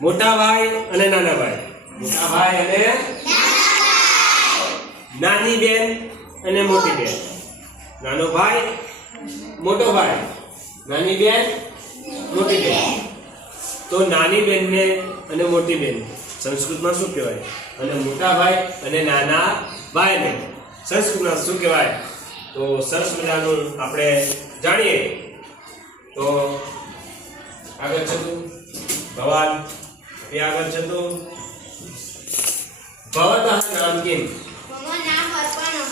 મોટા ભાઈ અને નાના ભાઈ, મોટા ભાઈ અને નાની બેન અને મોટી બેન, નાનો ભાઈ મોટો ભાઈ, નાની બેન મોટી બેન. તો નાની બેનને અને મોટી બેન સંસ્કૃતમાં શું કહેવાય? અને મોટા ભાઈ અને નાના ભાઈને સંસ્કૃતમાં શું કહેવાય? તો સરસ મજાનું આપણે જાણીએ. તો આગળ જતું ભવાન એ આગળ જતું ભવતઃ નામ કિમ? मम नाम अर्पणः.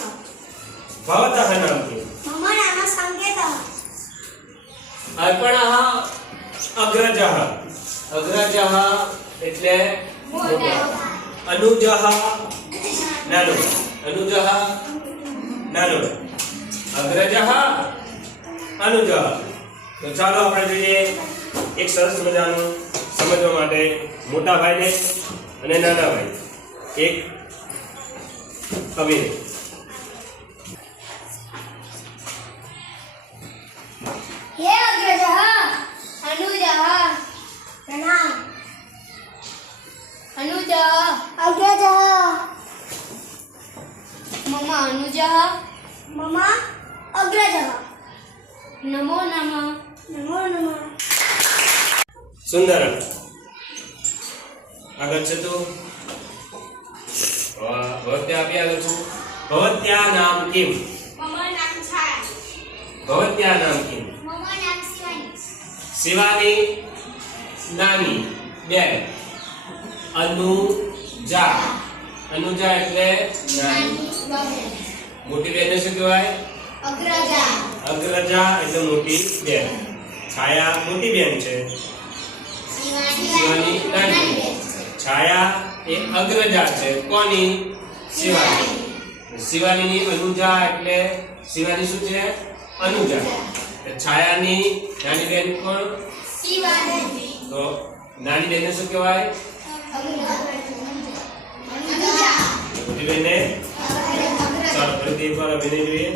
ભવતઃ નામ કિમ? मम नाम संकेतः. અર્પણઃ અગ્રજઃ. અગ્રજઃ એટલે મોટો. અનુજઃ નાનો. અનુજઃ નાનો. અગ્રજઃ અનુજઃ. તો ચાલો આપણે જોઈએ એક સરસ મજાનું સમજવા માટે મોટા ભાઈને અને નાના ભાઈ એક કવિને. हे अग्रजः अनुजः प्रणाम. अनुजः अग्रजः मम अनुजः मम अग्रजः नमो नमः नमो नमः. સુંદર. આગળ છે તો ભવત્યા આપી આગળ છું. ભવત્યા નામ કિમ? मम नाम छाया. ભવત્યા નામ કિમ? मम नाम शिवानी. શિવાની નાની બેન અનુજા. અનુજા એટલે નાની. મોટી બેનને શું કહેવાય? अग्रजा. અગ્રજા એટલે મોટી બેન. છાયા મોટી બેન છે, શિવાની નાની બેન. છાયા એ અગ્રજા છે. કોની? શિવાની. શિવાનીની અનુજા એટલે શિવાની શું છે? અનુજા. છાયાની નાની બેન કોણ? शिवानी. તો નાની બેનને શું કહેવાય? अनुजा. મોટી બેનને ચાલો ફરીથી એકવાર અભિનય જોઈએ.